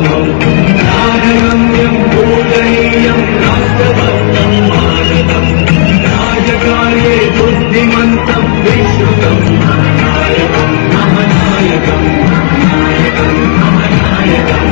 नारगम्यं पूजनीयं राष्ट्रभक्तं भारतं राजकार्ये बुद्धिमन्तं विश्रुतं महानायकं महानायकं महानायकं महानायकं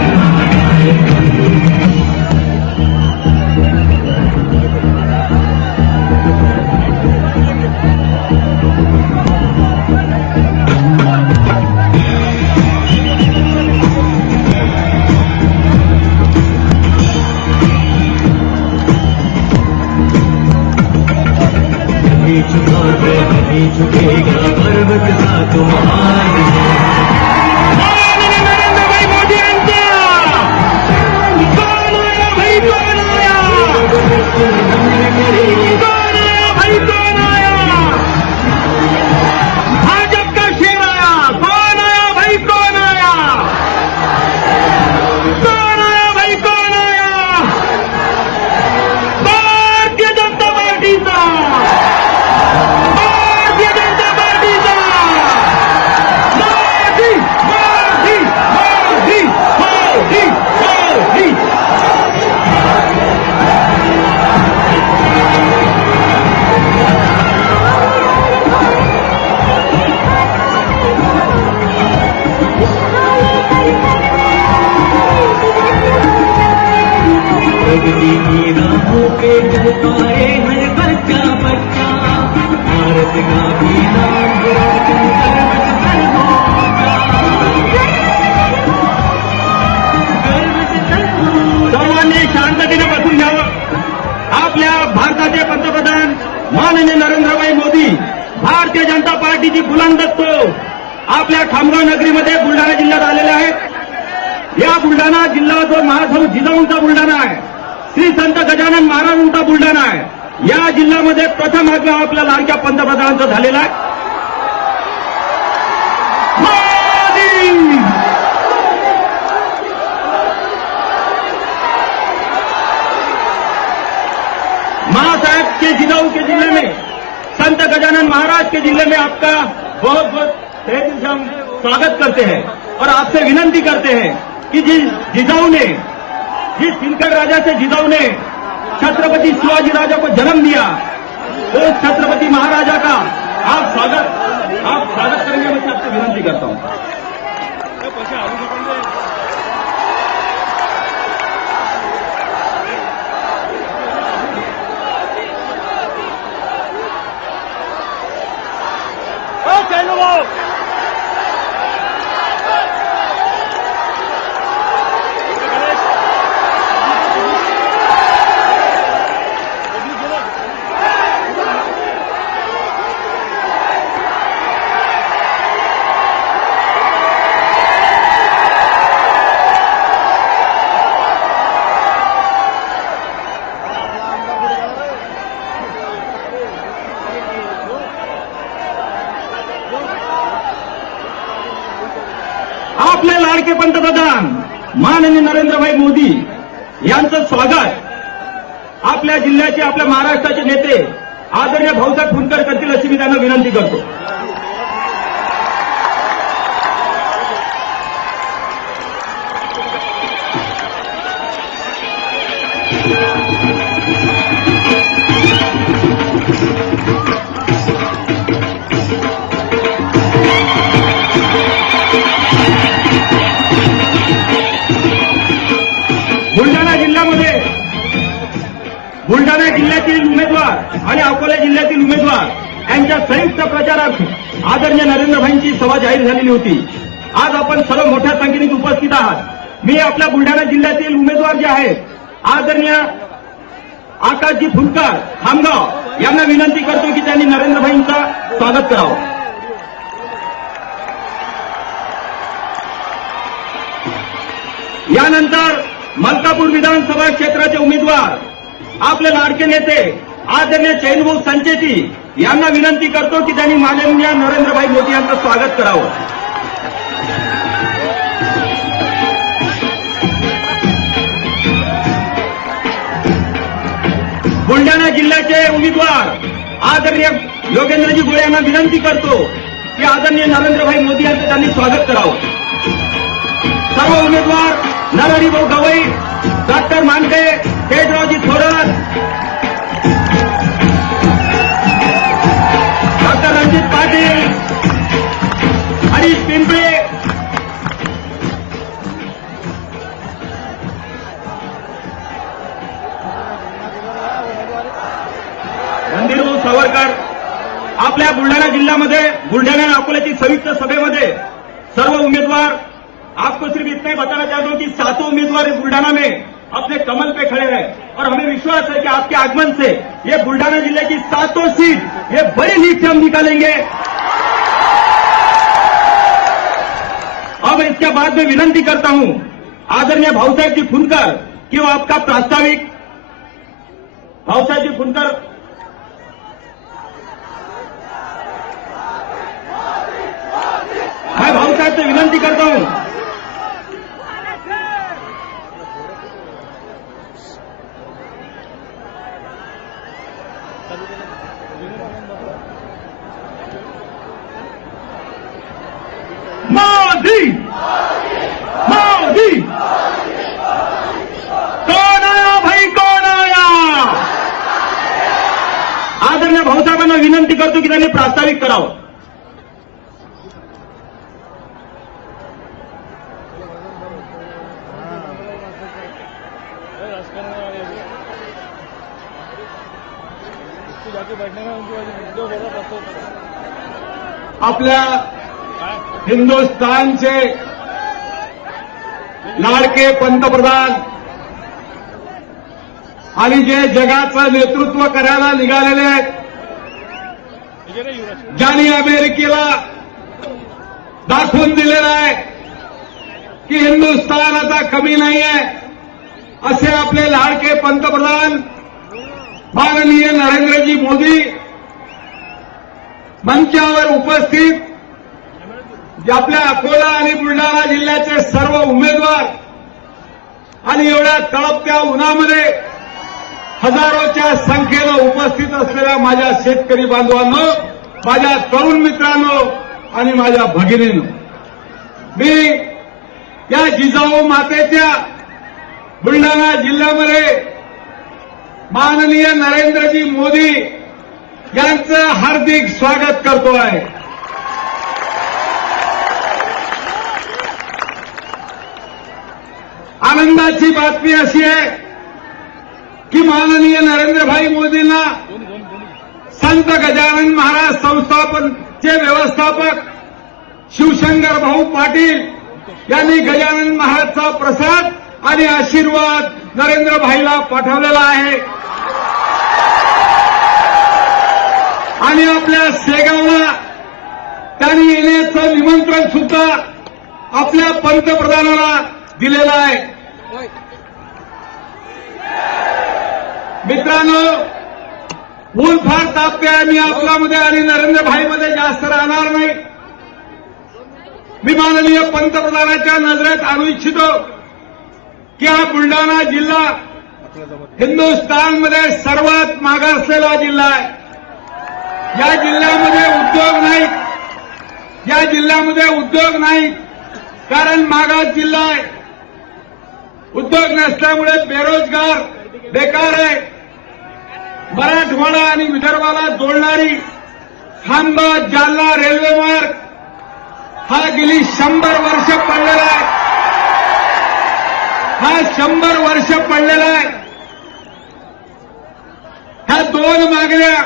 झुकेगा पर्वत सा तुम्हारी नरेंद्र भाई मोदी यांचा कोण आया भाई कोण आया भाई कोण आया भाजप का शेर आया कौन आया भाई कौन आया भाई कौन आया भारतीय जनता पार्टीचा प्रगति की राहों पे चलता है हर बच्चा बच्चा भारत का भी नाम रोशन गर्व से सर होगा सर्वांनी शांततेने बसून घ्यावं. आपल्या भारताचे पंतप्रधान माननीय नरेंद्रभाई मोदी भारतीय जनता पार्टीची बुलंद तोफ आपल्या खामगाव नगरीमध्ये बुलढाणा जिल्ह्यात आलेले आहेत. या बुलढाणा जिल्हा जो महासौ जिजाऊंचा बुलढाणा आहे, श्री संत गजानन महाराजांचा बुलढाणा आहे. या जिल्ह्यामध्ये प्रथम आगमन आपल्या लाडक्या पंतप्रधानांचं झालेलं आहे. मोदी! महासाहेब के जिलाऊ के जिले में संत गजानन महाराज के जिले में आपका बहुत बहुत तहे दिल से हम स्वागत करते हैं और आपसे विनंती करते हैं कि जिजाऊ ने जिस दिनकर राजा से जिजाऊ ने छत्रपति शिवाजी राजा को जन्म दिया, तो छत्रपति महाराजा का आप स्वागत करेंगे, मैं आपसे विनंती करता हूं. आपले लाडके पंतप्रधान माननीय नरेंद्रभाई मोदी यांचं स्वागत आपल्या जिल्ह्याचे, आपल्या महाराष्ट्राचे नेते आदरणीय भाऊसाहेब फुंडकर करतील अशी मी त्यांना विनंती करतो. बुलढाणा जिल्ह्यातील उमेदवार आणि अकोला जिल्ह्यातील उमेदवार यांच्या संयुक्त प्रचारार्थ आदरणीय नरेंद्रभाईंची सभा जाहीर झालेली होती. आज आपण सर्व मोठ्या संख्येने उपस्थित आहात. मी आपल्या बुलढाणा जिल्ह्यातील उमेदवार जे आहेत आदरणीय आकाशजी फुंडकर खामगाव यांना विनंती करतो की त्यांनी नरेंद्रभाईंचं स्वागत करावं. यानंतर मलकापूर विधानसभा क्षेत्राचे उमेदवार आपले लाडके नेते आदरणीय चैनभाऊ संचेती यांना विनंती करतो की त्यांनी माननीय नरेंद्रभाई मोदी यांचं स्वागत करावं. बुलढाणा जिल्ह्याचे उमेदवार आदरणीय योगेंद्रजी गोळे यांना विनंती करतो की आदरणीय नरेंद्रभाई मोदी यांचं त्यांनी स्वागत करावं. सर्व उमेदवार नरहरिभाऊ गवई, डॉक्टर मानके, केशवरावजी थोरात, डॉक्टर रणजित पाटील, हरीश पिंपळे, रणधीरभाऊ सावरकर. आपल्या बुलढाणा जिल्ह्यामध्ये बुलढाणा आणि अकोल्याची संयुक्त सभेमध्ये सर्व उम्मीदवार, आपको सिर्फ इतना ही बताना चाहता हूं कि 7 उम्मीदवार इस बुलढाना में अपने कमल पे खड़े हैं और हमें विश्वास है कि आपके आगमन से ये बुलढाना जिले की 7 सीट ये बड़ी लीड से हम निकालेंगे. अब इसके बाद में विनंती करता हूं आदरणीय भाऊसाहेब जी फुनकर कि वो आपका प्रास्ताविक, भाऊसाहेब जी फुनकर. मैं भाऊसाहेब से विनंती करता हूं मोदी मोदी कौन आया भाई, कौन आया. आदरणीय भाऊसाहेबांना विनंती करतो की त्यांनी प्रास्ताविक करावं. आपल्या हिंदुस्थानचे लाडके पंतप्रधान आणि जे जगाचं नेतृत्व करायला निघालेले आहेत, ज्यांनी अमेरिकेला दाखवून दिलेलं आहे की हिंदुस्थान आता कमी नाही आहे, असे आपले लाडके पंतप्रधान माननीय नरेंद्रजी मोदी मंचावर उपस्थित आपल्या अकोला आणि बुलढाणा जिल्ह्याचे सर्व उमेदवार आणि एवढ्या तळपत्या उन्हामध्ये हजारोच्या संख्येनं उपस्थित असलेल्या माझ्या शेतकरी बांधवांनो, माझ्या तरुण मित्रांनो आणि माझ्या भगिनींनो, मी या जिजाऊ मातेच्या बुलढाणा जिल्ह्यामध्ये माननीय नरेंद्रजी मोदी यांचं हार्दिक स्वागत करतो आहे. आनंदाची बातमी अशी आहे की माननीय नरेंद्रभाई मोदींना संत गजानन महाराज संस्थापनचे व्यवस्थापक शिवशंकर भाऊ पाटील यांनी गजानन महाराजचा प्रसाद आणि आशीर्वाद नरेंद्रभाईला पाठवलेला आहे. आणि आपल्या शेगावला त्यांनी येण्याचं निमंत्रण सुद्धा आपल्या पंतप्रधानाला दिलेलं आहे. मित्रांनो, ऊन फार तापते आहे. मी आपल्यामध्ये आणि नरेंद्रभाईमध्ये जास्त राहणार नाही. मी माननीय पंतप्रधानाच्या नजरेत आणू इच्छितो की हा बुलढाणा जिल्हा हिंदुस्थानमध्ये सर्वात मागासलेला जिल्हा आहे. या जिल्ह्यामध्ये उद्योग नाहीत, या जिल्ह्यामध्ये उद्योग नाहीत, कारण मागास जिल्हा आहे. उद्योग नसल्यामुळे बेरोजगार बेकार आहे. मराठवाडा आणि विदर्भाला जोडणारी खांबा जालना रेल्वे मार्ग हा गेली 100 वर्ष पडलेला आहे. हा 100 वर्ष पडलेला आहे. ह्या 2 मागण्या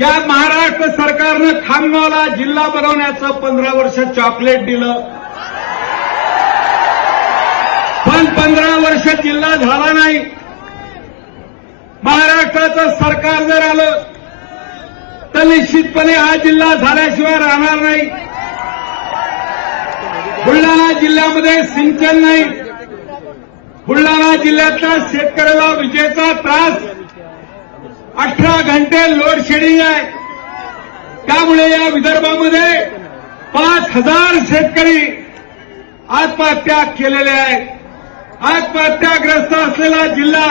या महाराष्ट्र सरकारनं खामगावला जिल्हा बनवण्याचं 15 वर्ष चॉकलेट दिलं, पण 15 वर्ष जिल्हा झाला नाही. महाराष्ट्राचं सरकार जर आलं तर निश्चितपणे हा जिल्हा झाल्याशिवाय राहणार नाही. बुलढाणा जिल्ह्यामध्ये सिंचन नाही. बुलढाणा जिल्ह्यातल्या शेतकऱ्याला विजेचा त्रास, 18 घंटे लोड शेडिंग आहे. त्यामुळे या विदर्भामध्ये 5,000 शेतकरी आत्महत्या केलेले आहेत. आत्महत्याग्रस्त असलेला जिल्हा,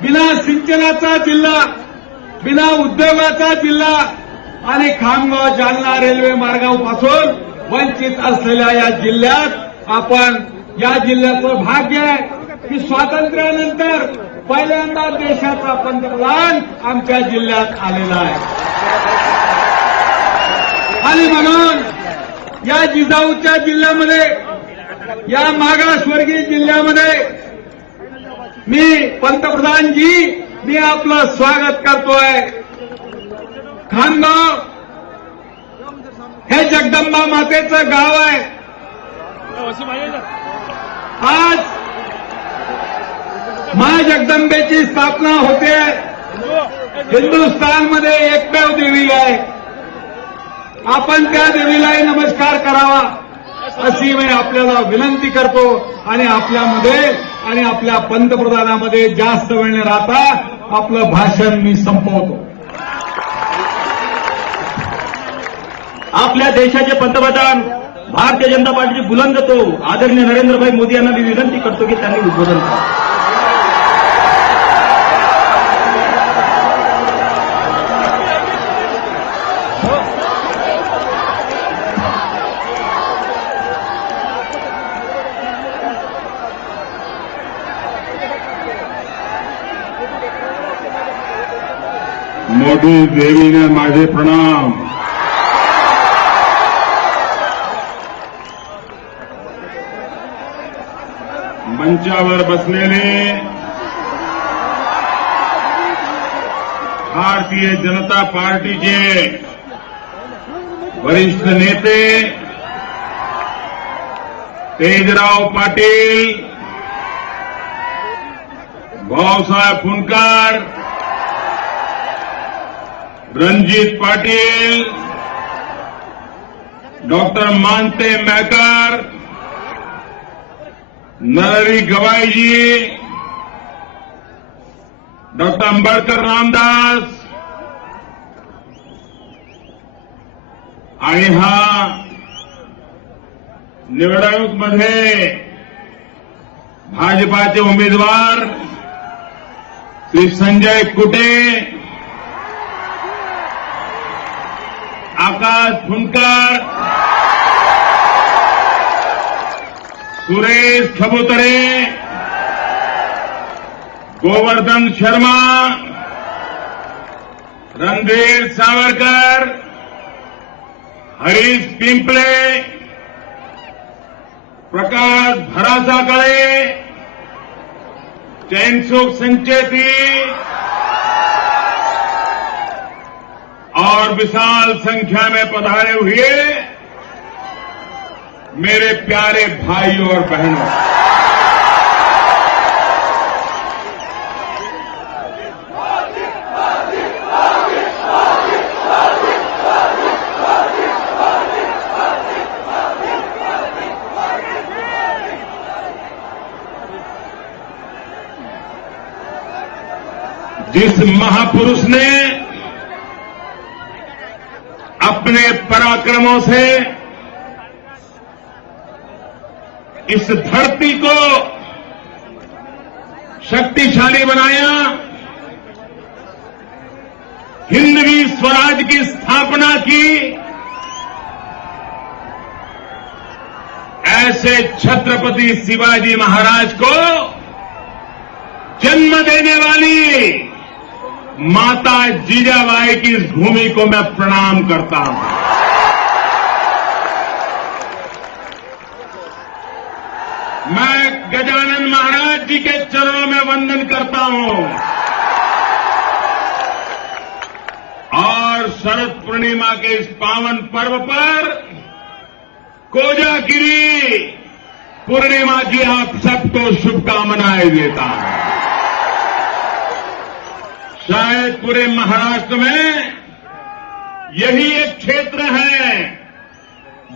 बिना सिंचनाचा जिल्हा, बिना उद्योगाचा जिल्हा आणि खामगाव जालना रेल्वे मार्गापासून वंचित असलेल्या या जिल्ह्यात आपण या जिल्ह्याचं भाग्य आहे की स्वातंत्र्यानंतर पहिल्यांदा देशाचा पंतप्रधान आमच्या जिल्ह्यात आलेला आहे. आणि म्हणून या जिजाऊच्या जिल्ह्यामध्ये, या मागासवर्गीय जिल्ह्यामध्ये मी पंतप्रधानजी, मी आपलं स्वागत करतोय. खामगाव हे जगदंबा मातेचं गाव आहे. आज महाजगदंबेची स्थापना होते. हिंदुस्थानमध्ये एकमेव देवी आहे. आपण त्या देवीलाही नमस्कार करावा अशी मी आपल्याला विनंती करतो. आणि आपल्यामध्ये आणि आपल्या पंतप्रधानामध्ये जास्त वेळ न राहता आपलं भाषण मी संपवतो. आपल्या देशाचे पंतप्रधान भारतीय जनता पार्टीचे बुलंद तो आदरणीय नरेंद्रभाई मोदी यांना मी विनंती करतो की त्यांनी उद्बोधन करावं. मोदी देवीने माझे प्रणाम. मंचावर बसलेले भारतीय जनता पार्टीचे वरिष्ठ नेते तेजराव पाटील, भाऊसाहेब फुंडकर, रणजीत पाटील, डॉक्टर मानते मैकर, नरहरी गवाई जी, डॉक्टर अंबेडकर रामदास आणि हा निवडणूकमध्ये भाजपाचे उमेदवार श्री संजय कुटे, आकाश फुंडकर, सुरेश खबुतरे, गोवर्धन शर्मा, रणधीर सावरकर, हरीश पिंपळे, प्रकाश भरासाकळे, चैनसुख संचेती और विशाल संख्या में पधारे हुए मेरे प्यारे भाइयों और बहनों, जिस महापुरुष ने अपने पराक्रमों से इस धरती को शक्तिशाली बनाया, हिंदवी स्वराज की स्थापना की, ऐसे छत्रपति शिवाजी महाराज को जन्म देने वाली माता जीजाबाई की इस भूमि को मैं प्रणाम करता हूं. मैं गजानन महाराज जी के चरणों में वंदन करता हूं और शरद पूर्णिमा के इस पावन पर्व पर कोजागिरी पूर्णिमा की आप सबको शुभकामनाएं देता हूं. शायद पूरे महाराष्ट्र में यही एक क्षेत्र है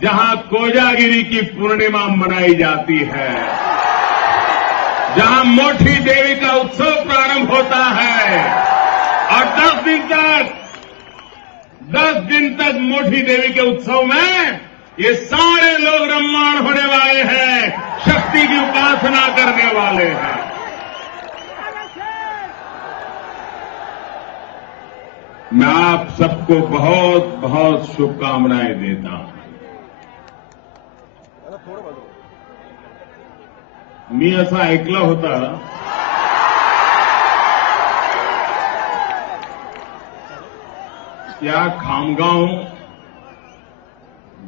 जहां कोजागिरी की पूर्णिमा मनाई जाती है, जहां मोठी देवी का उत्सव प्रारंभ होता है और 10 दिन तक मोठी देवी के उत्सव में ये सारे लोग रम्मान होने वाले हैं, शक्ति की उपासना करने वाले हैं. मैं आप सबको बहुत बहुत शुभकामनाएं देता हूं. मी असं ऐकलं होतं या खामगाव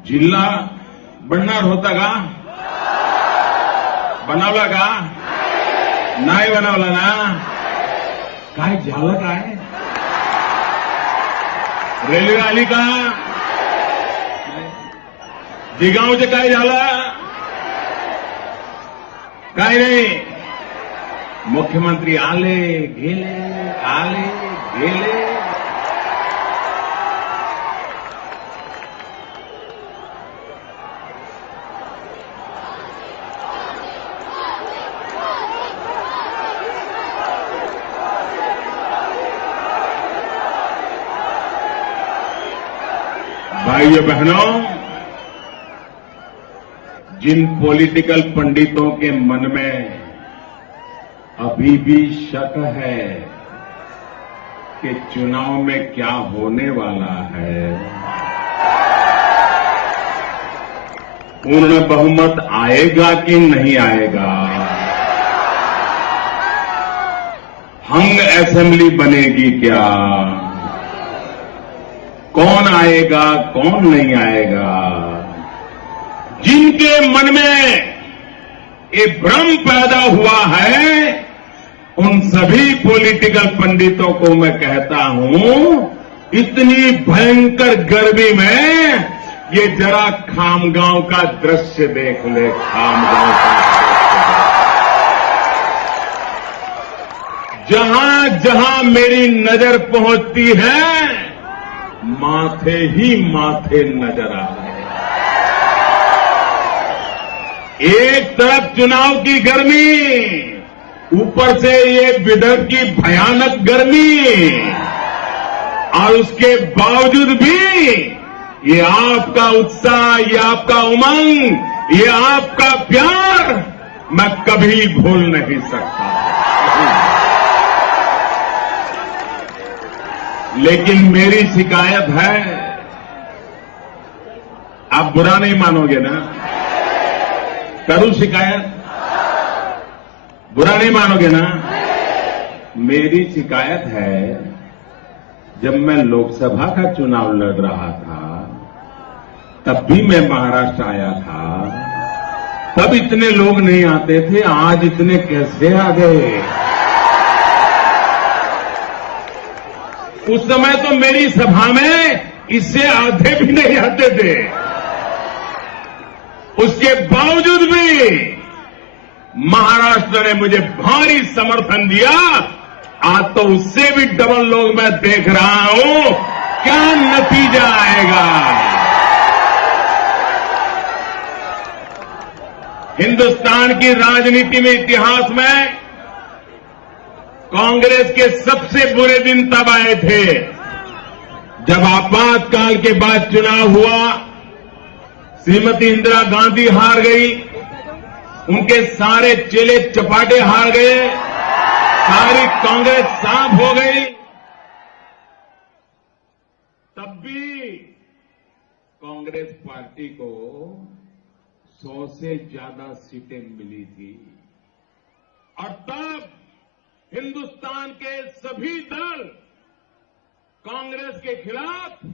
जिल्हा बनणार होता का? बनवला का? नाही बनवला ना? काय झालं काय? रेल्वे आली का? दिगावचे काय झालं? काय नाही. मुख्यमंत्री आले गेले, आले गेले. भाइयों बहनों, जिन पॉलिटिकल पंडितों के मन में अभी भी शक है कि चुनाव में क्या होने वाला है, पूर्ण बहुमत आएगा कि नहीं आएगा, हंग असेंबली बनेगी क्या, कौन आएगा कौन नहीं आएगा, जिनके मन में ये भ्रम पैदा हुआ है, उन सभी पॉलिटिकल पंडितों को मैं कहता हूं, इतनी भयंकर गर्मी में ये जरा खामगांव का दृश्य देख ले. खामगांव का जहां जहां मेरी नजर पहुंचती है, माथे ही माथे नजर आ रहे हैं. एक तरफ चुनाव की गर्मी, ऊपर से ये विदर्भ की भयानक गर्मी, और उसके बावजूद भी ये आपका उत्साह, ये आपका उमंग, ये आपका प्यार मैं कभी भूल नहीं सकता. लेकिन मेरी शिकायत है, आप बुरा नहीं मानोगे ना? करूं शिकायत? बुरा नहीं मानोगे ना? मेरी शिकायत है, जब मैं लोकसभा का चुनाव लड़ रहा था, तब भी मैं महाराष्ट्र आया था, तब इतने लोग नहीं आते थे. आज इतने कैसे आ गए? उस समय तो मेरी सभा में इससे आधे भी नहीं आते थे. उसके बावजूद भी महाराष्ट्र ने मुझे भारी समर्थन दिया. आज तो उससे भी डबल लोग मैं देख रहा हूं. क्या नतीजा आएगा? हिंदुस्तान की राजनीति में, इतिहास में कांग्रेस के सबसे बुरे दिन तब आए थे जब आपातकाल के बाद चुनाव हुआ, श्रीमती इंदिरा गांधी हार गई, उनके सारे चेले चपाटे हार गए, सारी कांग्रेस साफ हो गई. तब भी कांग्रेस पार्टी को 100 से ज्यादा सीटें मिली थी. और तब हिंदुस्तान के सभी दल कांग्रेस के खिलाफ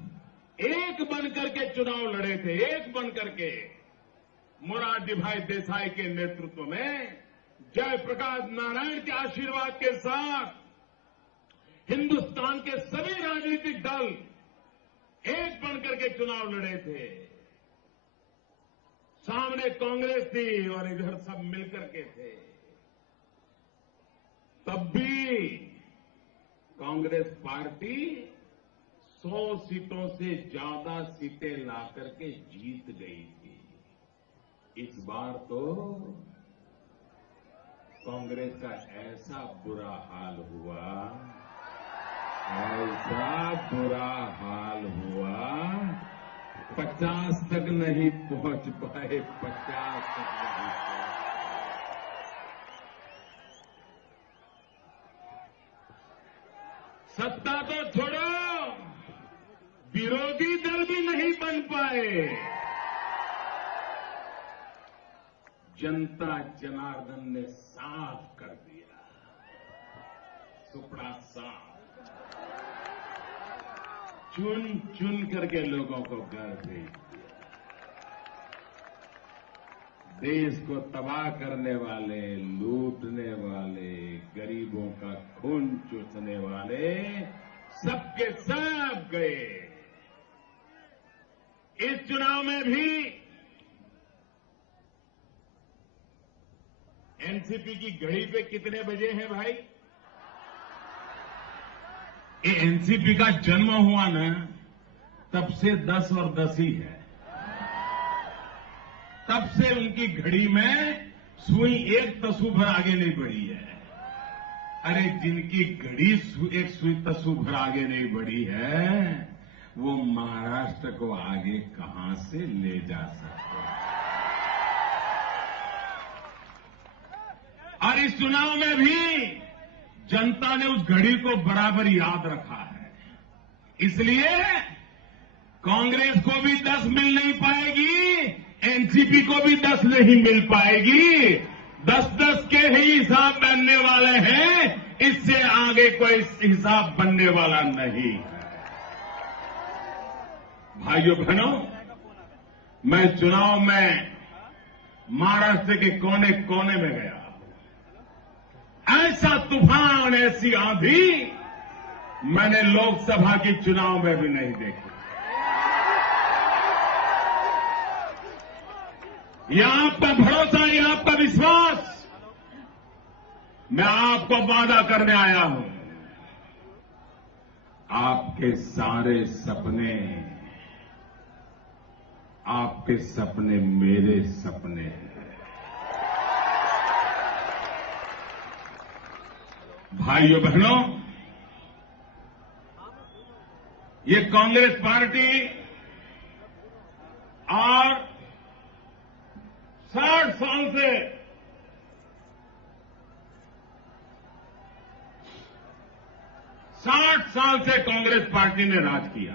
एक बनकर के चुनाव लड़े थे. एक बनकर के मोरारजी भाई देसाई के नेतृत्व में, जयप्रकाश नारायण के आशीर्वाद के साथ हिंदुस्तान के सभी राजनीतिक दल एक बनकर के चुनाव लड़े थे. सामने कांग्रेस थी और इधर सब मिलकर के थे. तब भी कांग्रेस पार्टी 100 सीटों से ज्यादा सीटें ला करके जीत गई थी. इस बार तो कांग्रेस का ऐसा बुरा हाल हुआ, ऐसा बुरा हाल हुआ, 50 तक नहीं पहुंच पाए. 50 तक नहीं पहुंच. सत्ता तो छोड़ो, विरोधी दल भी नहीं बन पाए. जनता जनार्दन ने साफ कर दिया, सुपड़ा साफ, चुन चुन करके लोगों को घर भेज दिया। देश को तबाह करने वाले, लूटने वाले, गरीबों का खून चूसने वाले सबके सब गए। इस चुनाव में भी एनसीपी की घड़ी पे कितने बजे हैं भाई? ये एनसीपी का जन्म हुआ ना, तब से 10 और 10 ही है। तब से उनकी घड़ी में सुई एक तसु भर आगे नहीं बढ़ी है। अरे जिनकी घड़ी एक सुई तसु भर आगे नहीं बढ़ी है, वो महाराष्ट्र को आगे कहां से ले जा सकते हैं? और इस चुनाव में भी जनता ने उस घड़ी को बराबर याद रखा है। इसलिए कांग्रेस को भी 10 मिल नहीं पाएगी, एनसीपी को भी 10 नहीं मिल पाएगी। 10-10 के ही हिसाब बनने वाले हैं, इससे आगे कोई हिसाब बनने वाला नहीं है। भाइयों बहनों, मैं चुनाव में महाराष्ट्र के कोने कोने में गया। ऐसा तूफान, ऐसी आंधी मैंने लोकसभा के चुनाव में भी नहीं देखी। यह आपका भरोसा, यह आपका विश्वास, मैं आपको वादा करने आया हूं। आपके सारे सपने, आपके सपने मेरे सपने हैं। भाइयों बहनों, ये कांग्रेस पार्टी और 60 साल से कांग्रेस पार्टी ने राज किया।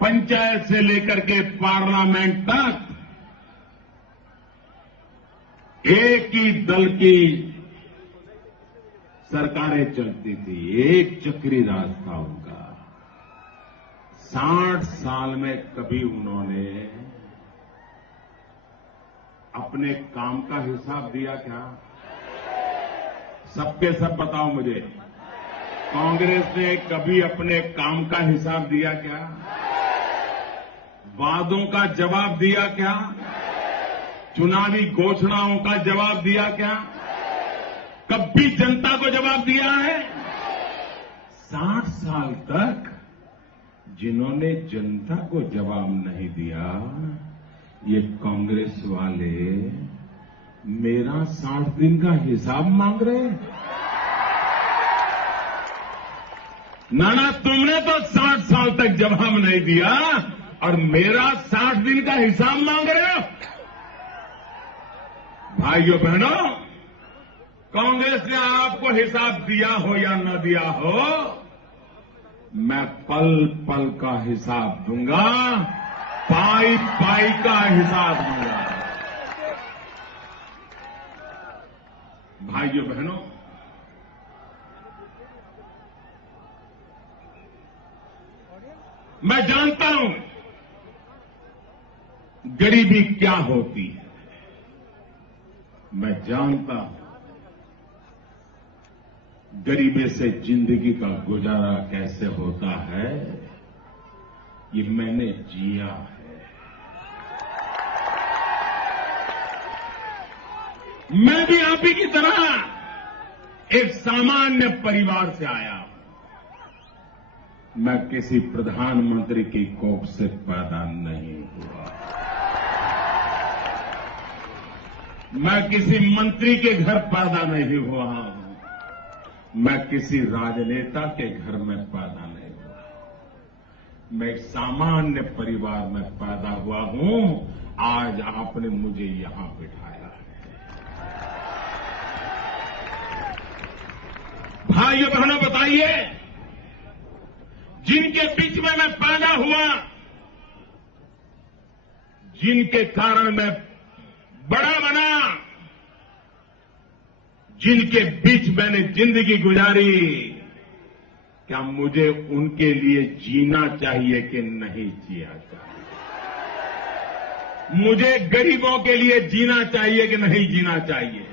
पंचायत से लेकर के पार्लियामेंट तक एक ही दल की सरकारें चलती थी, एक चक्री राज था उनका। 60 साल में कभी उन्होंने अपने काम का हिसाब दिया क्या? सबके सब बताओ मुझे, कांग्रेस ने कभी अपने काम का हिसाब दिया क्या? वादों का जवाब दिया क्या? चुनावी घोषणाओं का जवाब दिया क्या? कभी जनता को जवाब दिया है? 60 साल तक जिन्होंने जनता को जवाब नहीं दिया, ये कांग्रेस वाले मेरा 60 दिन का हिसाब मांग रहे हैं। नाना, तुमने तो 60 साल तक जवाब नहीं दिया और मेरा 60 दिन का हिसाब मांग रहे हो। भाइयों बहनों, कांग्रेस ने आपको हिसाब दिया हो या न दिया हो, मैं पल पल का हिसाब दूंगा, पाई पाई का हिसाब दूंगा। भाइयों बहनों, मैं जानता हूं गरीबी क्या होती है। मैं जानता हूं गरीबी से जिंदगी का गुजारा कैसे होता है। ये मैंने जिया है। मैं भी आप ही की तरह एक सामान्य परिवार से आया हूं। मैं किसी प्रधानमंत्री की कोख से पैदा नहीं हुआ। मैं किसी मंत्री के घर पैदा नहीं हुआ हूं। मैं किसी राजनेता के घर में पैदा नहीं हुआ। मैं एक सामान्य परिवार में पैदा हुआ हूं। आज आपने मुझे यहां बिठाया है। भाइयों बहनों, बताइए, जिनके बीच में मैं पैदा हुआ, जिनके कारण मैं बड़ा बना, जिनके बीच मैंने जिंदगी गुजारी, क्या मुझे उनके लिए जीना चाहिए कि नहीं जिया चाहिए? मुझे गरीबों के लिए जीना चाहिए कि नहीं जीना चाहिए?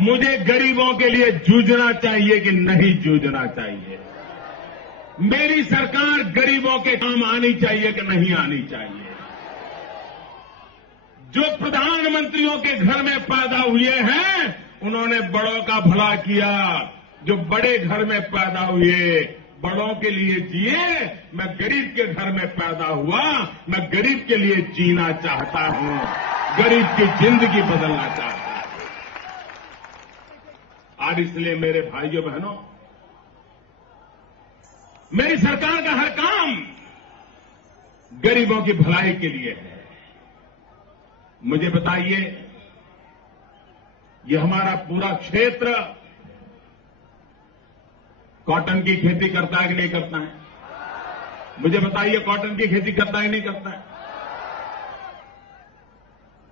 मुझे गरीबों के लिए जूझना चाहिए कि नहीं जूझना चाहिए? मेरी सरकार गरीबों के काम आनी चाहिए कि नहीं आनी चाहिए? जो प्रधानमंत्रियों के घर में पैदा हुए हैं, उन्होंने बड़ों का भला किया। जो बड़े घर में पैदा हुए, बड़ों के लिए जिए। मैं गरीब के घर में पैदा हुआ, मैं गरीब के लिए जीना चाहता हूं, गरीब की जिंदगी बदलना चाहता हूं। और इसलिए मेरे भाइयों बहनों, मेरी सरकार का हर काम गरीबों की भलाई के लिए है। मुझे बताइए, ये हमारा पूरा क्षेत्र कॉटन की खेती करता है कि नहीं करता है? मुझे बताइए, कॉटन की खेती करता है कि नहीं करता है?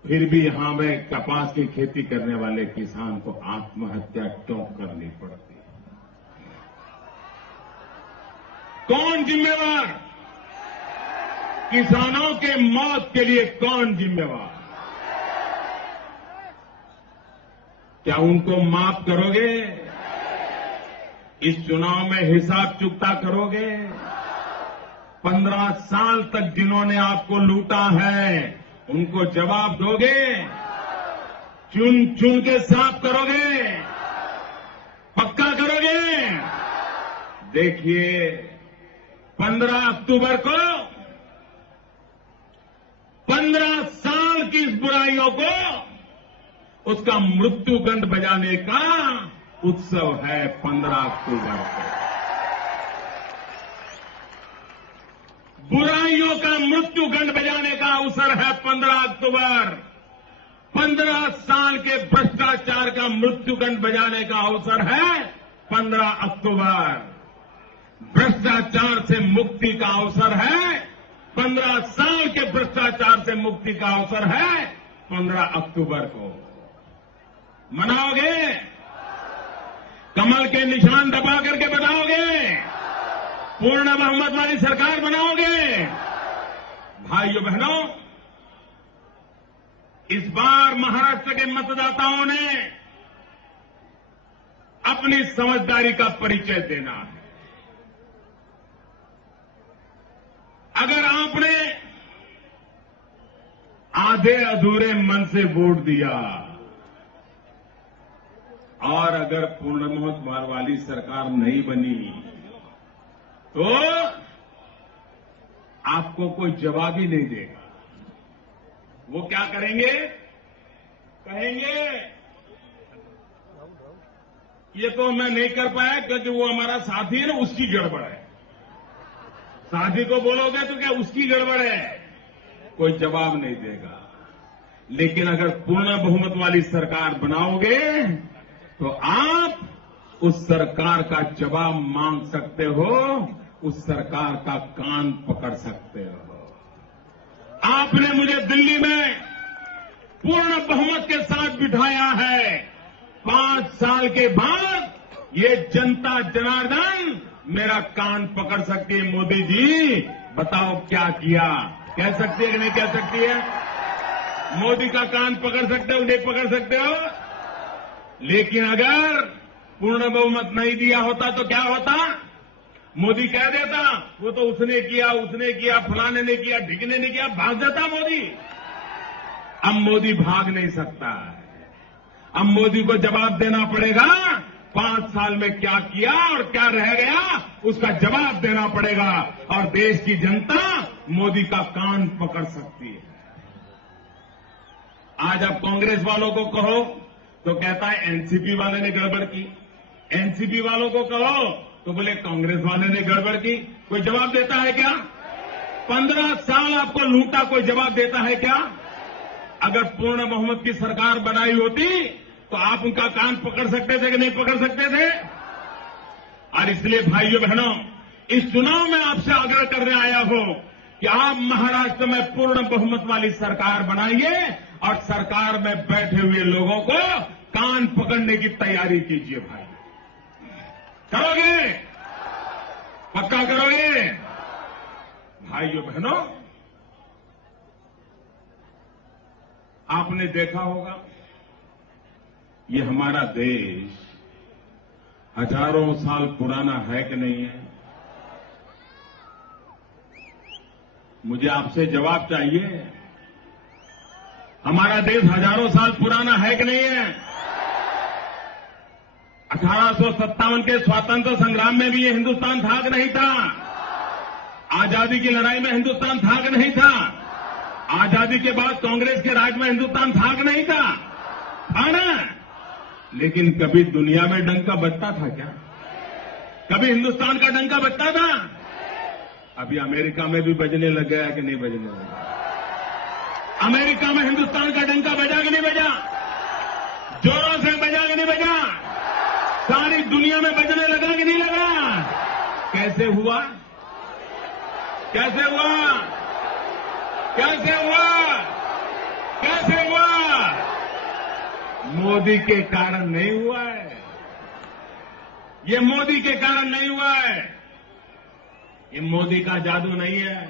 फिर भी यहां में कपास की खेती करने वाले किसान को आत्महत्या क्यों करनी पड़ती है? कौन जिम्मेवार? किसानों के मौत के लिए कौन जिम्मेवार? क्या उनको माफ करोगे? इस चुनाव में हिसाब चुकता करोगे? 15 साल तक जिन्होंने आपको लूटा है, उनको जवाब दोगे? चुन चुन के साफ करोगे? पक्का करोगे? देखिए, 15 अक्टूबर को 15 साल की इस बुराइयों को उसका मृत्युदंड बजाने का उत्सव है 15 अक्टूबर को। बुराइयों का मृत्युदंड बजाने का अवसर है 15 अक्टूबर। 15 साल के भ्रष्टाचार का मृत्युदंड बजाने का अवसर है 15 अक्टूबर। भ्रष्टाचार से मुक्ति का अवसर है 15 साल के भ्रष्टाचार से मुक्ति का अवसर है 15 अक्टूबर को। मनाओगे? कमल के निशान दबा करके बताओगे? पूर्ण बहुमत वाली सरकार बनाओगे? भाइयों बहनों, इस बार महाराष्ट्र के मतदाताओं ने अपनी समझदारी का परिचय देना है। अगर आपने आधे अधूरे मन से वोट दिया और अगर पूर्ण बहुमत वाली सरकार नहीं बनी, तो आपको कोई जवाब ही नहीं देगा। वो क्या करेंगे? कहेंगे ये तो मैं नहीं कर पाया क्योंकि वो हमारा साथी है ना, उसकी गड़बड़ है। साथी को बोलोगे तो क्या उसकी गड़बड़ है? कोई जवाब नहीं देगा। लेकिन अगर पूर्ण बहुमत वाली सरकार बनाओगे तो आप उस सरकार का जवाब मांग सकते हो, उस सरकार का कान पकड़ सकते हो। आपने मुझे दिल्ली में पूर्ण बहुमत के साथ बिठाया है। 5 साल के बाद ये जनता जनार्दन मेरा कान पकड़ सकती है। मोदी जी बताओ क्या किया? कह सकती है कि नहीं कह सकती है? मोदी का कान पकड़ सकते हो, नहीं पकड़ सकते हो? लेकिन अगर पूर्ण बहुमत नहीं दिया होता तो क्या होता? मोदी कह देता वो तो उसने किया, फलाने ने किया, ढिकने ने किया, भाग जाता मोदी। अब मोदी भाग नहीं सकता है। अब मोदी को जवाब देना पड़ेगा। 5 साल में क्या किया और क्या रह गया, उसका जवाब देना पड़ेगा। और देश की जनता मोदी का कान पकड़ सकती है। आज आप कांग्रेस वालों को कहो तो कहता है एनसीपी वाले ने गड़बड़ की। एनसीपी वालों को कहो तो बोले कांग्रेस वाले ने गड़बड़ की। कोई जवाब देता है क्या? 15 साल आपको लूटा, कोई जवाब देता है क्या? अगर पूर्ण बहुमत की सरकार बनाई होती तो आप उनका कान पकड़ सकते थे कि नहीं पकड़ सकते थे? और इसलिए भाइयों बहनों, इस चुनाव में आपसे आग्रह करने आया हूं कि आप महाराष्ट्र में पूर्ण बहुमत वाली सरकार बनाइए और सरकार में बैठे हुए लोगों को कान कमान पकड़ने की तैयारी कीजिए भाई। करोगे? पक्का करोगे? भाइयों बहनों, आपने देखा होगा ये हमारा देश हजारों साल पुराना है कि नहीं है? मुझे आपसे जवाब चाहिए। हमारा देश हजारों साल पुराना है कि नहीं है? 1857 के स्वतंत्रता संग्राम में भी ये हिंदुस्तान था कि नहीं था? आजादी की लड़ाई में हिंदुस्तान था कि नहीं था? आजादी के बाद कांग्रेस के राज में हिंदुस्तान था कि नहीं था? था ना? लेकिन कभी दुनिया में डंका बजता था क्या? कभी हिंदुस्तान का डंका बजता था? अभी अमेरिका में भी बजने लग गया कि नहीं बजने लगा? अमेरिका में हिंदुस्तान का डंका बजा कि नहीं बजा? जोरों से बजा कि नहीं बजा? सारी दुनिया में बजने लगा कि नहीं लगा? कैसे हुआ? कैसे हुआ? कैसे हुआ? कैसे हुआ? मोदी के कारण नहीं हुआ है। ये मोदी के कारण नहीं हुआ है। ये मोदी का जादू नहीं है।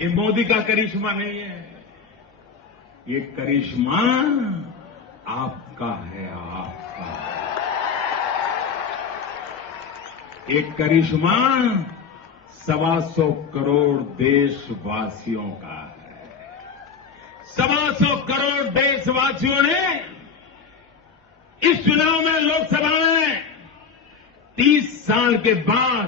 ये मोदी का करिश्मा नहीं है। ये करिश्मा आपका है, आपका। एक करिश्मा 125 करोड़ देशवासियों का है। 125 करोड़ देशवासियों ने इस चुनाव में, लोकसभा में 30 साल के बाद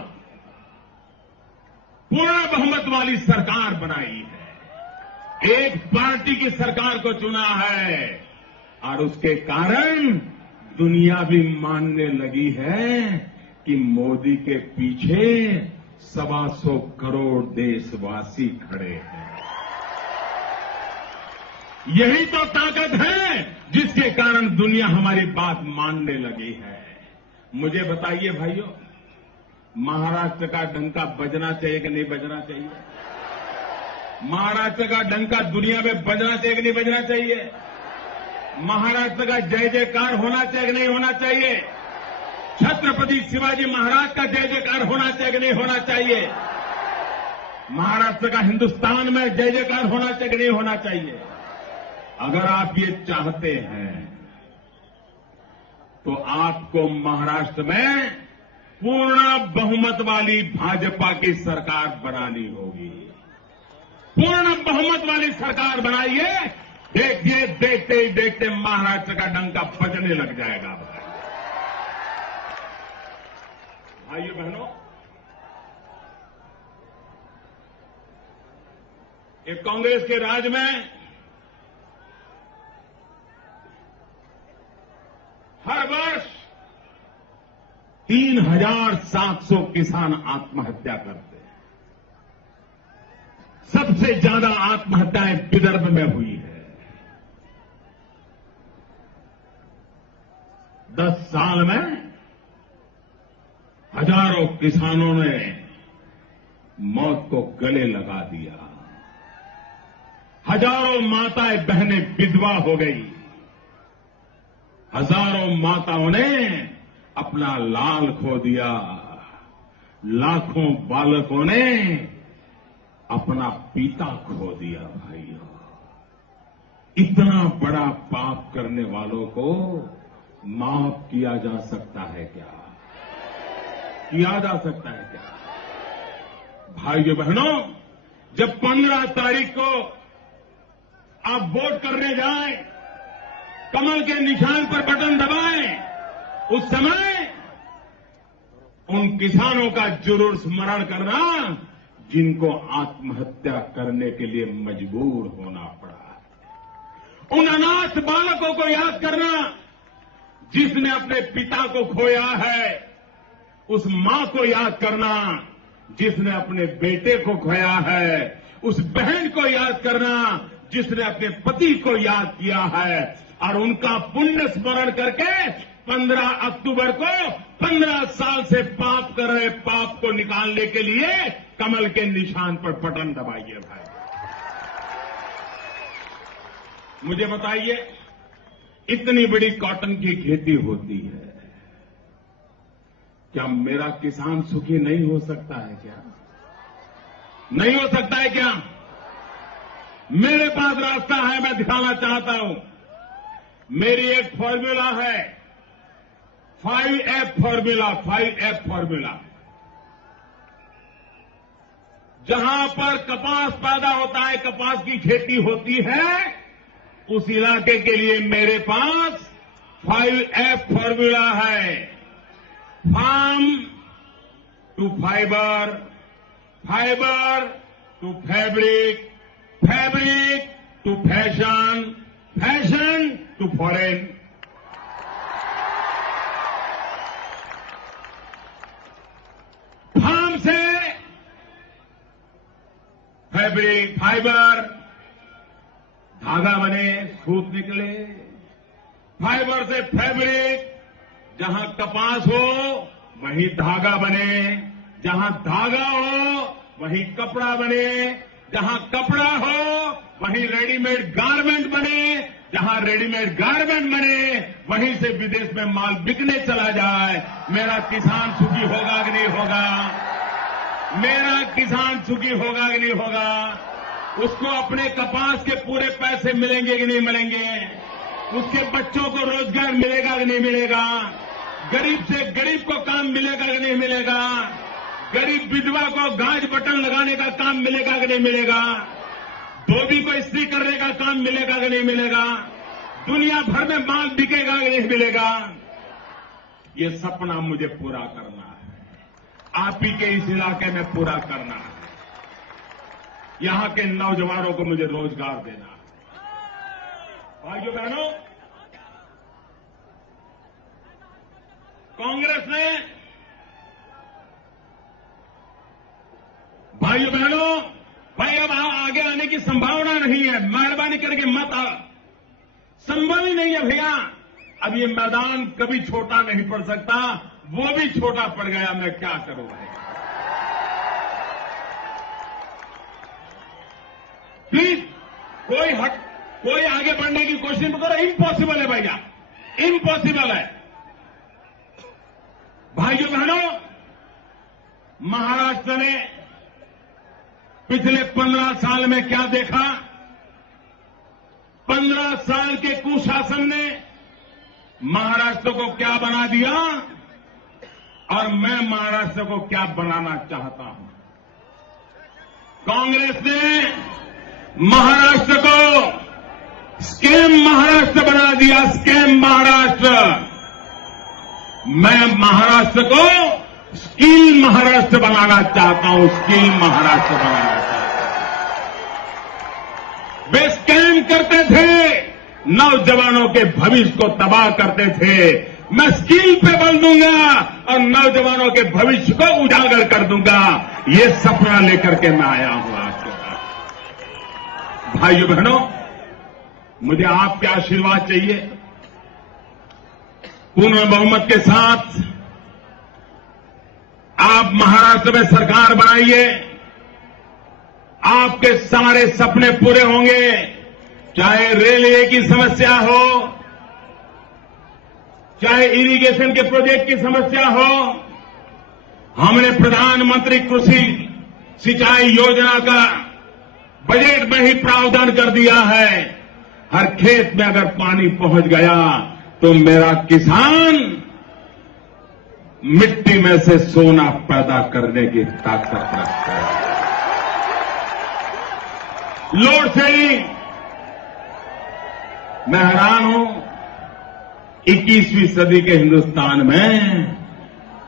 पूर्ण बहुमत वाली सरकार बनाई है। एक पार्टी की सरकार को चुना है और उसके कारण दुनिया भी मानने लगी है कि मोदी के पीछे 125 करोड़ देशवासी खड़े हैं। यही तो ताकत है जिसके कारण दुनिया हमारी बात मानने लगी है। मुझे बताइए भाइयों, महाराष्ट्र का डंका बजना चाहिए कि नहीं बजना चाहिए? महाराष्ट्र का डंका दुनिया में बजना चाहिए कि नहीं बजना चाहिए? महाराष्ट्र का जय जयकार होना चाहिए कि नहीं होना चाहिए? छत्रपति शिवाजी महाराज का जय जयकार होना चाहिए कि नहीं होना चाहिए? महाराष्ट्र का हिंदुस्तान में जय जयकार होना चाहिए कि नहीं होना चाहिए? अगर आप ये चाहते हैं तो आपको महाराष्ट्र में पूर्ण बहुमत वाली भाजपा की सरकार बनानी होगी। पूर्ण बहुमत वाली सरकार बनाइए। देखिए, देखते ही देखते महाराष्ट्र का डंका बजने लग जाएगा। भाइयों बहनों, ये कांग्रेस के राज में हर वर्ष 3,700 किसान आत्महत्या करते हैं। सबसे ज्यादा आत्महत्याएं विदर्भ में हुई है। 10 साल में हजारों किसानों ने मौत को गले लगा दिया। हजारों माताएं बहनें विधवा हो गई। हजारों माताओं ने अपना लाल खो दिया। लाखों बालकों ने अपना पिता खो दिया। भाइयों, इतना बड़ा पाप करने वालों को माफ किया जा सकता है क्या? किया जा सकता है क्या? भाइयों बहनों, जब 15 तारीख को आप वोट करने जाएं, कमल के निशान पर बटन दबाएं, उस समय उन किसानों का जरूर स्मरण करना जिनको आत्महत्या करने के लिए मजबूर होना पड़ा। उन अनाथ बालकों को याद करना जिसने अपने पिता को खोया है। उस मां को याद करना जिसने अपने बेटे को खोया है। उस बहन को याद करना जिसने अपने पति को याद किया है। और उनका पुण्य स्मरण करके 15 अक्टूबर को 15 साल से पाप कर रहे पाप को निकालने के लिए कमल के निशान पर बटन दबाइए। भाई, मुझे बताइए, इतनी बड़ी कॉटन की खेती होती है, क्या मेरा किसान सुखी नहीं हो सकता है क्या? नहीं हो सकता है क्या? मेरे पास रास्ता है, मैं दिखाना चाहता हूं। मेरी एक फॉर्मूला है, 5F फॉर्मूला, 5F फॉर्मूला। जहां पर कपास पैदा होता है, कपास की खेती होती है, उस इलाके के लिए मेरे पास 5F फॉर्मूला है। Farm to fibre, fibre to fabric, fabric to fashion, fashion to foreign. Farm से फैब्रिक, फाइबर, धागा बने, सूत निकले। फाइबर से फैब्रिक, जहां कपास हो वहीं धागा बने, जहां धागा हो वहीं कपड़ा बने, जहां कपड़ा हो वहीं रेडीमेड गारमेंट बने, जहां रेडीमेड गारमेंट बने वहीं से विदेश में माल बिकने चला जाए। मेरा किसान सुखी होगा कि नहीं होगा? मेरा किसान सुखी होगा कि नहीं होगा? उसको अपने कपास के पूरे पैसे मिलेंगे कि नहीं मिलेंगे? उसके बच्चों को रोजगार मिलेगा कि नहीं मिलेगा? गरीब से गरीब को काम मिलेगा कि नहीं मिलेगा? गरीब विधवा को गाज बटन लगाने का काम मिलेगा कि नहीं मिलेगा? धोबी को इस्त्री करने का काम मिलेगा कि नहीं मिलेगा? दुनिया भर में माल बिकेगा कि नहीं मिलेगा? ये सपना मुझे पूरा करना है, आप ही के इस इलाके में पूरा करना है। यहां के नौजवानों को मुझे रोजगार देना है। भाइयों बहनों, कांग्रेस ने, भाइयों बहनों, भाई अब आगे आने की संभावना नहीं है, मेहरबानी करके मत आ, संभव ही नहीं है भैया। अब ये मैदान कभी छोटा नहीं पड़ सकता, वो भी छोटा पड़ गया, मैं क्या करूं भाई? प्लीज कोई आगे बढ़ने की कोशिश मत करो, इम्पॉसिबल है भैया, इम्पॉसिबल है। भाइयों बहनों, महाराष्ट्र ने पिछले 15 साल में क्या देखा? 15 साल के कुशासन ने महाराष्ट्र को क्या बना दिया और मैं महाराष्ट्र को क्या बनाना चाहता हूं। कांग्रेस ने महाराष्ट्र को स्कैम महाराष्ट्र बना दिया, स्कैम महाराष्ट्र। मैं महाराष्ट्र को स्किल महाराष्ट्र बनाना चाहता हूं, स्किल महाराष्ट्र बनाना चाहता हूं। वे स्कैम करते थे, नौजवानों के भविष्य को तबाह करते थे। मैं स्किल पे बल दूंगा और नौजवानों के भविष्य को उजागर कर दूंगा। ये सपना लेकर के मैं आया हूं आपके पास। भाइयों बहनों, मुझे आपके आशीर्वाद चाहिए। पूर्ण बहुमत के साथ आप महाराष्ट्र में सरकार बनाइए, आपके सारे सपने पूरे होंगे। चाहे रेलवे की समस्या हो, चाहे इरिगेशन के प्रोजेक्ट की समस्या हो, हमने प्रधानमंत्री कृषि सिंचाई योजना का बजट में ही प्रावधान कर दिया है। हर खेत में अगर पानी पहुंच गया तो मेरा किसान मिट्टी में से सोना पैदा करने की ताकत रखता है। लोड शेडिंग, मैं हैरान हूं, 21वीं सदी के हिंदुस्तान में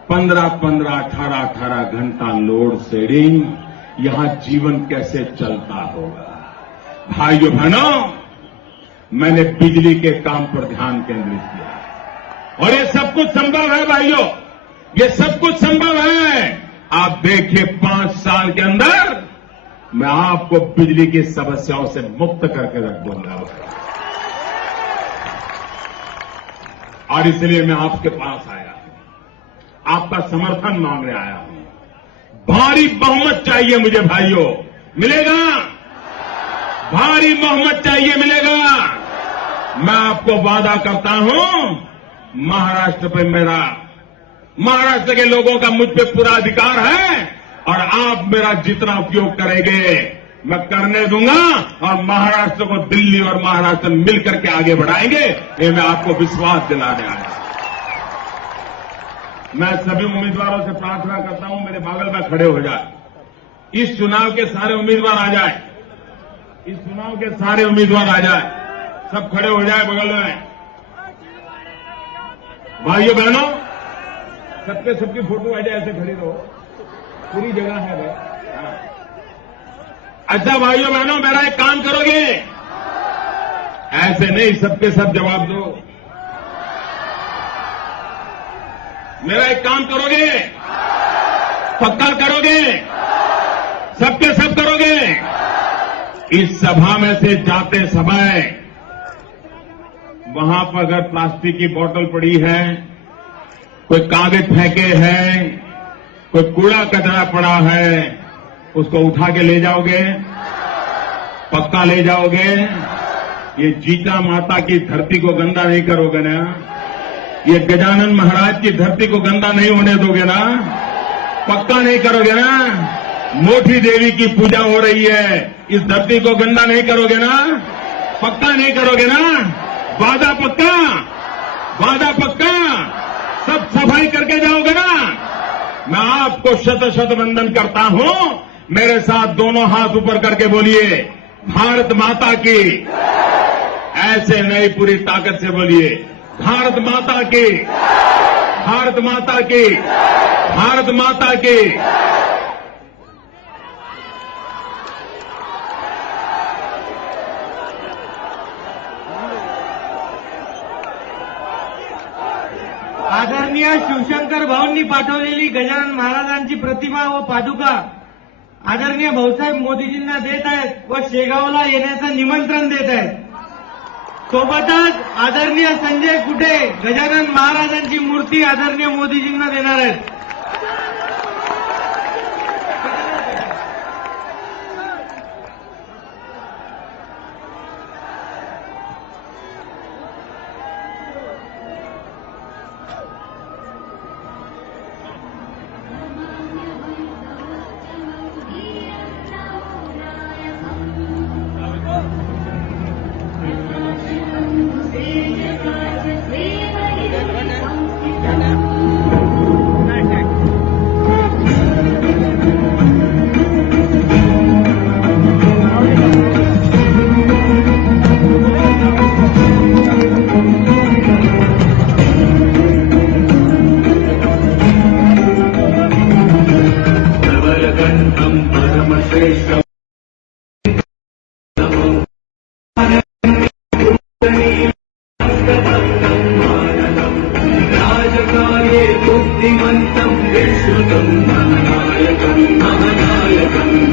15-15, 18-18 घंटा लोड शेडिंग, यहां जीवन कैसे चलता होगा? भाइयों बहनों, मैंने बिजली के काम पर ध्यान केंद्रित किया और ये सब कुछ संभव है भाइयों, ये सब कुछ संभव है। आप देखिए 5 साल के अंदर मैं आपको बिजली की समस्याओं से मुक्त करके रख दूंगा और इसलिए मैं आपके पास आया हूं, आपका समर्थन मांगने आया हूं। भारी बहुमत चाहिए मुझे भाइयों, मिलेगा? भारी बहुमत चाहिए, मिलेगा? मैं आपको वादा करता हूं, महाराष्ट्र पे मेरा, महाराष्ट्र के लोगों का मुझ पे पूरा अधिकार है और आप मेरा जितना उपयोग करेंगे मैं करने दूंगा और महाराष्ट्र को दिल्ली और महाराष्ट्र मिलकर के आगे बढ़ाएंगे। ये मैं आपको विश्वास दिलाने आया। मैं सभी उम्मीदवारों से प्रार्थना करता हूं मेरे बगल में खड़े हो जाए। इस चुनाव के सारे उम्मीदवार आ जाए, इस चुनाव के सारे उम्मीदवार आ जाए, सब खड़े हो जाए बगल में। भाइयों बहनों, सबकी फोटो आ जाए, ऐसे खड़ी रहो, पूरी जगह है भाई। हाँ। अच्छा भाइयों बहनों, मेरा एक काम करोगे? ऐसे नहीं, सबके सब जवाब दो। मेरा एक काम करोगे? पक्का करोगे? सबके सब करोगे? इस सभा में से जाते समय वहां पर अगर प्लास्टिक की बोतल पड़ी है, कोई कागज फेंके हैं, कोई कूड़ा कचरा पड़ा है, उसको उठा के ले जाओगे? पक्का ले जाओगे? ये जीता माता की धरती को गंदा नहीं करोगे ना? ये गजानन महाराज की धरती को गंदा नहीं होने दोगे ना? पक्का नहीं करोगे ना? मोठी देवी की पूजा हो रही है, इस धरती को गंदा नहीं करोगे ना? पक्का नहीं करोगे ना? वादा पक्का? वादा पक्का? सब सफाई करके जाओगे ना? मैं आपको शत शत वंदन करता हूं। मेरे साथ दोनों हाथ ऊपर करके बोलिए, भारत माता की। ऐसे नहीं, पूरी ताकत से बोलिए, भारत माता की, भारत माता की, भारत माता की। आदरणीय शिवशंकर भाऊंनी पाठवलेली गजानन महाराजांची प्रतिमा व पादुका आदरणीय भाऊसाहेब मोदीजींना देत आहेत व शेगावला येण्याचं निमंत्रण देत आहेत। सोबतच आदरणीय संजय कुटे गजानन महाराजांची मूर्ती आदरणीय मोदीजींना देणार आहेत। बुद्धिमन्तं विश्रुतं महानायकं महानायकम्